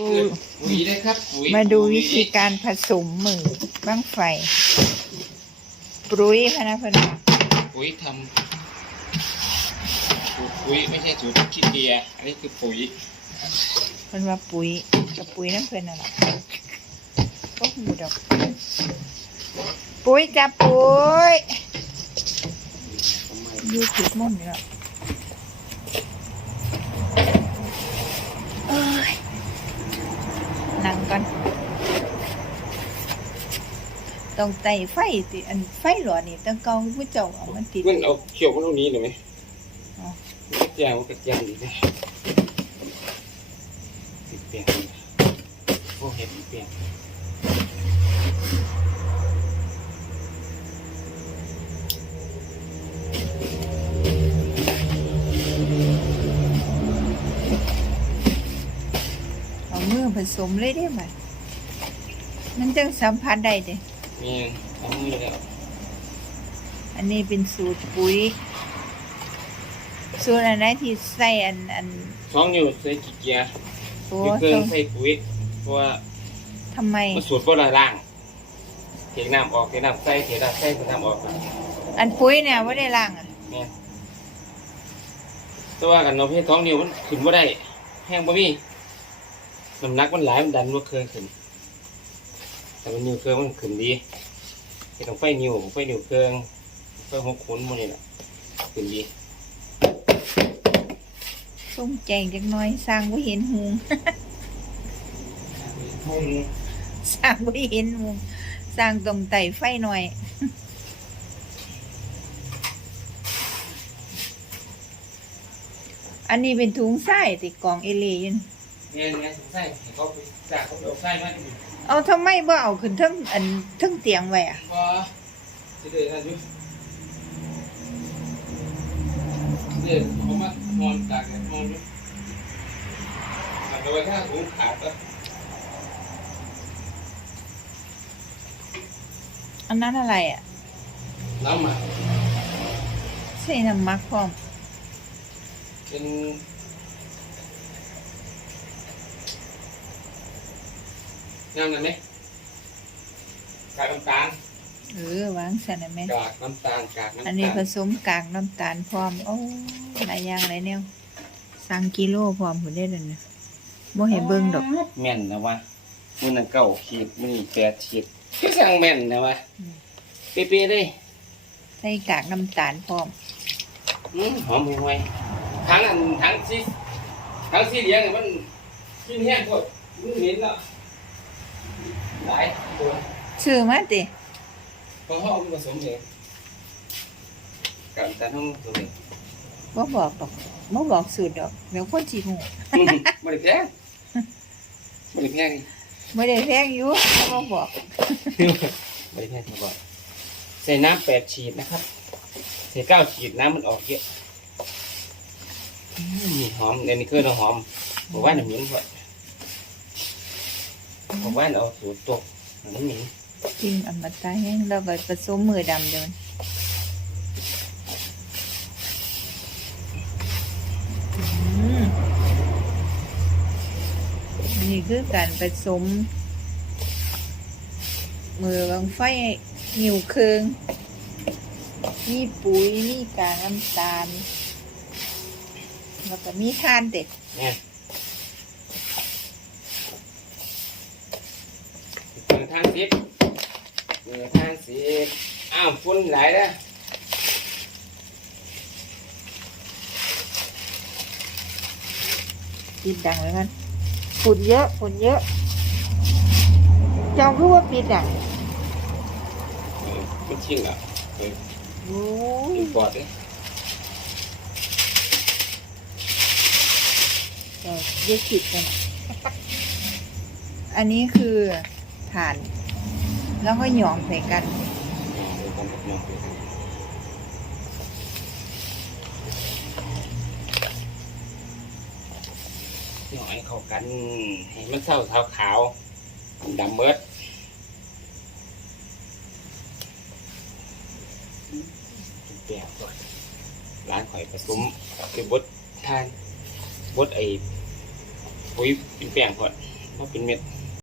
คือปุ๋ยนะครับปุ๋ยมาดูปุ๋ยวิธีการผสมมือบ้างไฟปรุ้ยพะนะเพนว่าปุ๋ยทำสูตรปุ๋ยไม่ใช่สูตรขี้เกียจอันนี้คือปุ๋ยเพิ่นว่าปุ๋ยกับปุ๋ยน้ำเพิ่นน่ะล่ะก็หูดอก ปุ๋ยจ้ะปุ๋ยอยู่ผิดมุมนี่แล้วเอ้ยนั่งก่อน ต้องไต่ไฟติอันไฟหลอดนี่ต้องเกาผู้เจ้าเอามันติดมันเอาเขียวมันเท่านี้หน่อยไหมอ๋อแจ้งว่ากระเจียงดีนะติดเปลี่ยนพวกเห็ดเปลี่ยนเอามือผสมเลยได้ไหมมันจังสัมผัสได้เด้ มีเอามือแล้วอันนี้เป็นสูตรปุ๋ย สูตรอันไหนที่ใส่อันอันสองนิ้วใส่ขี้เกียจโอ้นิ้วเกิต้นองใส่ปุ๋ยเพราะว่าทำไมมันสูตรโบราณล่างเทน้ำออกเทน้ำใส่เทน้ำใส่เทน้ำออกอันปุ๋ยเนี่ยว่าได้ล่างอะเนี่ยแต่ว่ากันเนาะพี่ท้องนิ้วมันขึ้นว่าได้ แห้งบ่มีน้ำหนักมันหลายมันดันว่าเคยขึ้น แต่มันนิ้วเครื่องมันขึ้นดีเห็นของไฟนิ้วไฟนิ้วเครื่องไฟหกขุนหมันนี่แหละขึ้นดีส้มแจงจักหน้อยสร้างบ่เห็นหุงสร้างบ่เห็นหุงสร้างตรงไต่ไฟหน่อย อันนี้เป็นถุงไส้ติดกล่องเอเลอยินเนี่ยเนี่ยใส่เขาไปจากเขาไปเอาใส่มาอยู่ เอาทำไมบ่เอาขึ้นเทั้งอันเทั้งเตียงไว้อะบ่สิเดือดนะจุเดือดเขามานอนตากแดดนอนอยู่อาจจะไว้ถ้าถุงขาดก็อันนั้นอะไรอะน้ำหมักใส่น้ำมักพร้อมเป็น น้ำนั่นไหมกากน้ำตาลเออวางสันนะแม่กากน้ำตาลกากน้ำตาลอันนี้ผสมกากน้ำตาลพร้อมโอ้หลายอย่างหลายแนวสั่งกิโลพร้อมพุ่นได้เลยนะบ่ให้เบิ่งดอกแม่นนะวะมือนั่นเก้าขีดมือนี่แปดขีดคือสั่งแม่นนะวะอืมเป๊ะๆเลยใส่กากน้ำตาลพร้อมอืมหอมห่วยๆทั้งอันทั้งซีทั้งซีเหลียงเนี่ยมันกินแห้งโคตรมันเหม็นแล้ว หลายตัวซื้อมาติเพราะเขาเอามาผสมเองกับแต่ห้องผสมเองบ่บอกดอกบ่บอกสูตรดอกเดี๋ยวคนสิฮู้บริแพงบริแพงบ่ได้แพงอยู่บ่บอกบริแพงเขาบอกใส่น้ำแปดฉีดนะครับใส่เก้าฉีดน้ำมันออกเยอะอืมหอมเดี๋ยวนี้คือเราหอมบอกว่าหนึ่งมิ้นพอ บอกว่าเอาสูตรตกหนึ่งมิ้นจริงอันมาตายแห้งแล้วก็ผสมมือดำเดี๋ยวมันอืมนี่คือการผสม มือบางไฟหิวเครืองมีปุ๋ยมีกากน้ำตาล แล้วก็มีทานเด็ดเนี่ย เปิดทางซิปเปิดทางซิปอ้าวฝุ่นหลายแล้วปิดดังไว้กันฝุ่นเยอะฝุ่นเยอะเจ้าคือว่าปิดอะเออมันชิงอะเออโอ้ยปอดเลยเจ้าเรียกผิดกันอะอันนี้คือฐาน แล้วก็หยองใส่กันหน่อยเข้ากันให้มันเศร้าขาวขาวดำเมิดแปลกก่อนร้านข่อยผสมคือบดทานบดไอ้ปุ๋ยเป็นแป้งก่อนเอาเป็นเม็ด